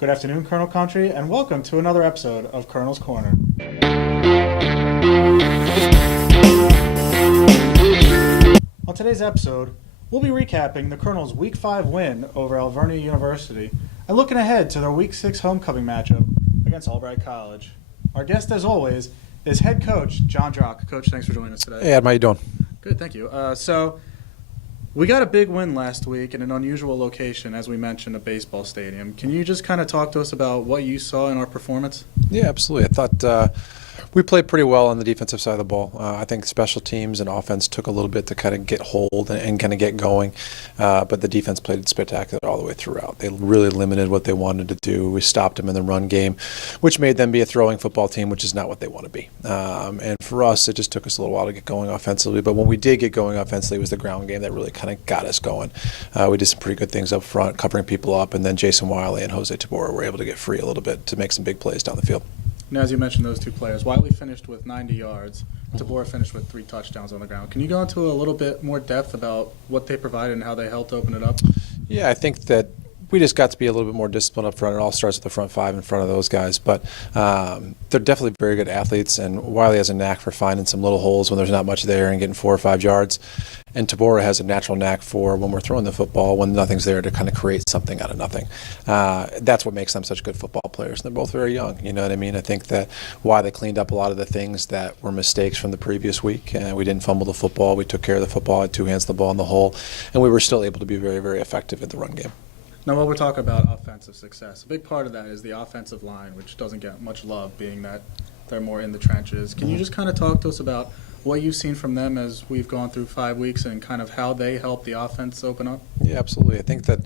Good afternoon, Colonel Country, and welcome to another episode of Colonel's Corner. On today's episode, we'll be recapping the Colonel's Week 5 win over Alvernia University and looking ahead to their Week 6 homecoming matchup against Albright College. Our guest, as always, is head coach Jon Drach. Coach, thanks for joining us today. Hey, Adam, how you doing? Good, thank you. So we got a big win last week in an unusual location, as we mentioned, a baseball stadium. Can you just kind of talk to us about what you saw in our performance? Yeah, absolutely. I thought we played pretty well on the defensive side of the ball. I think special teams and offense took a little bit to kind of get hold and kind of get going, but the defense played spectacular all the way throughout. They really limited what they wanted to do. We stopped them in the run game, which made them be a throwing football team, which is not what they want to be. And for us, it just took us a little while to get going offensively, but when we did get going offensively, it was the ground game that really kind of got us going. We did some pretty good things up front, covering people up, and then Jason Wiley and Jose Tabora were able to get free a little bit to make some big plays down the field. Now, as you mentioned, those two players, Wiley finished with 90 yards. Tabora finished with 3 touchdowns on the ground. Can you go into a little bit more depth about what they provided and how they helped open it up? Yeah, I think that we just got to be a little bit more disciplined up front. It all starts with the front five in front of those guys. But they're definitely very good athletes, and Wiley has a knack for finding some little holes when there's not much there and getting 4 or 5 yards. And Tabora has a natural knack for, when we're throwing the football, when nothing's there, to kind of create something out of nothing. That's what makes them such good football players. And they're both very young, you know what I mean? I think that Wiley cleaned up a lot of the things that were mistakes from the previous week. We didn't fumble the football. We took care of the football, had 2 hands of the ball in the hole, and we were still able to be very, very effective in the run game. Now, while we're talking about offensive success, a big part of that is the offensive line, which doesn't get much love, being that they're more in the trenches. Can you just kind of talk to us about what you've seen from them as we've gone through 5 weeks and kind of how they help the offense open up? Yeah, absolutely. I think that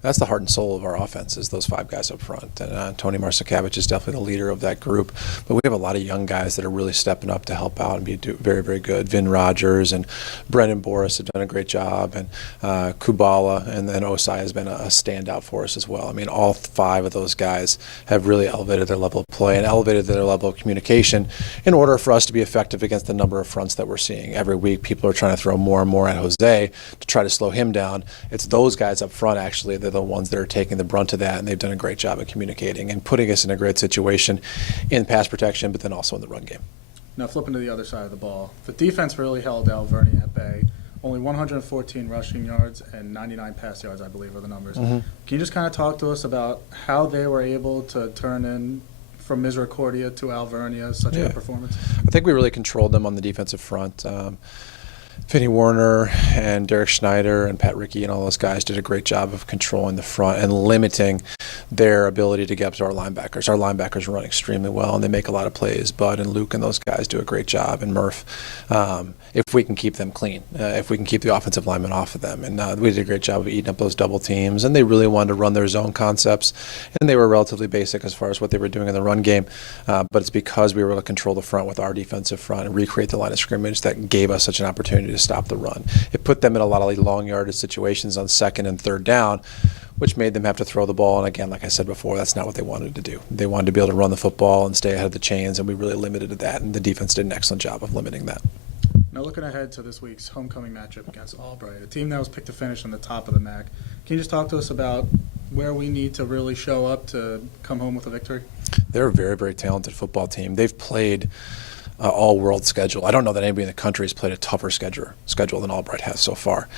that's the heart and soul of our offense, is those 5 guys up front. And Tony Marsakavich is definitely the leader of that group. But we have a lot of young guys that are really stepping up to help out and be very, very good. Vin Rogers and Brendan Boris have done a great job. And Kubala and then Osai has been a standout for us as well. I mean, all 5 of those guys have really elevated their level of play and elevated their level of communication in order for us to be effective against the number of fronts that we're seeing. Every week, people are trying to throw more and more at Jose to try to slow him down. It's those guys up front, actually, they're the ones that are taking the brunt of that, and they've done a great job of communicating and putting us in a great situation in pass protection, but then also in the run game. Now, flipping to the other side of the ball, the defense really held Alvernia at bay. Only 114 rushing yards and 99 pass yards, I believe, are the numbers. Mm-hmm. Can you just kind of talk to us about how they were able to turn in from Misericordia to Alvernia, such a good performance? I think we really controlled them on the defensive front. Finney Warner and Derek Schneider and Pat Rickey and all those guys did a great job of controlling the front and limiting their ability to get up to our linebackers. Our linebackers run extremely well, and they make a lot of plays. Bud and Luke and those guys do a great job, and Murph, if we can keep them clean, if we can keep the offensive linemen off of them. And we did a great job of eating up those double teams, and they really wanted to run their zone concepts, and they were relatively basic as far as what they were doing in the run game. But it's because we were able to control the front with our defensive front and recreate the line of scrimmage that gave us such an opportunity to stop the run. It put them in a lot of long yardage situations on 2nd and 3rd down, which made them have to throw the ball. And again, like I said before, that's not what they wanted to do. They wanted to be able to run the football and stay ahead of the chains, and we really limited that, and the defense did an excellent job of limiting that. Now, looking ahead to this week's homecoming matchup against Albright, a team that was picked to finish on the top of the MAC. Can you just talk to us about where we need to really show up to come home with a victory? They're a very, very talented football team. They've played all-world schedule. I don't know that anybody in the country has played a tougher schedule than Albright has so far.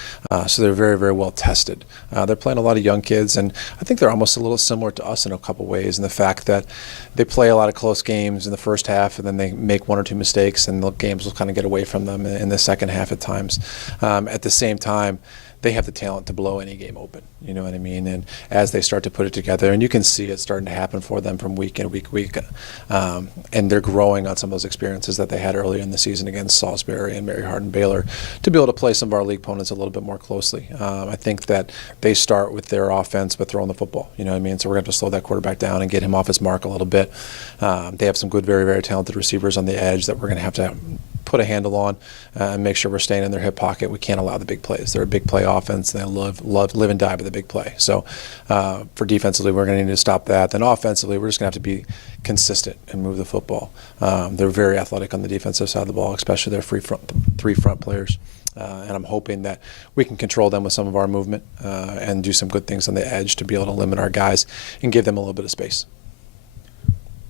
So they're very, very well tested. They're playing a lot of young kids, and I think they're almost a little similar to us in a couple ways in the fact that they play a lot of close games in the first half, and then they make 1 or 2 mistakes, and the games will kind of get away from them in the second half at times. At the same time, they have the talent to blow any game open, you know what I mean? And as they start to put it together, and you can see it starting to happen for them from week in, week, and they're growing on some of those experiences that they had earlier in the season against Salisbury and Mary Hardin Baylor to be able to play some of our league opponents a little bit more closely. I think that they start with their offense but throwing the football, you know what I mean? So we're going to have to slow that quarterback down and get him off his mark a little bit. They have some good, very, very talented receivers on the edge that we're going to have to put a handle on and make sure we're staying in their hip pocket. We can't allow the big plays. They're a big play offense. They live and die by the big play. So for defensively, we're going to need to stop that. Then offensively, we're just going to have to be consistent and move the football. They're very athletic on the defensive side of the ball, especially their three front players. And I'm hoping that we can control them with some of our movement and do some good things on the edge to be able to limit our guys and give them a little bit of space.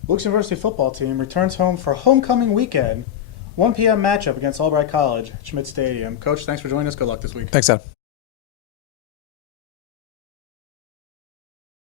Wilkes University football team returns home for homecoming weekend. 1 p.m. matchup against Albright College at Schmidt Stadium. Coach, thanks for joining us. Good luck this week. Thanks, Adam.